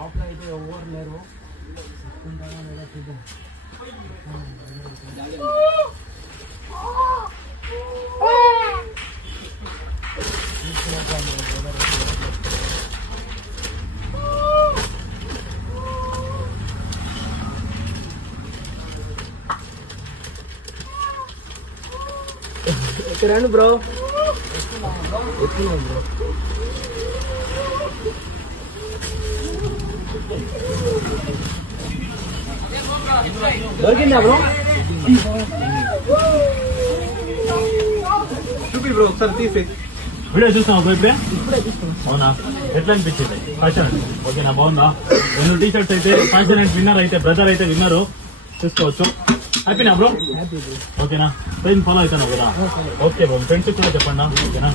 షాప్లో అయితే ఎవరు లేరు. తీసుకుంటారా లేదా చూద్దాం. రండి బ్రో. ఎక్కువ బ్రో. దొరికిందా బ్రో? చూపి బ్రో ఒకసారి తీసి. వీడియో చూస్తావు బ్రో? ఇప్పుడే అవునా? ఎట్లా అనిపించింది? ఫ్యాషన్ ఓకేనా? బాగుందా? 2 టీ-షర్ట్స్ అయితే ఫ్యాషన్ అండ్ విన్నర్ అయితే బ్రదర్ అయితే విన్నర్ చూసుకోవచ్చు. హ్యాపీనా బ్రో? ఓకేనా? ట్రైన్ ఫాలో అవుతాను కదా? Okay bro. ఫ్రెండ్స్ కూడా చెప్పండి. ఓకేనా?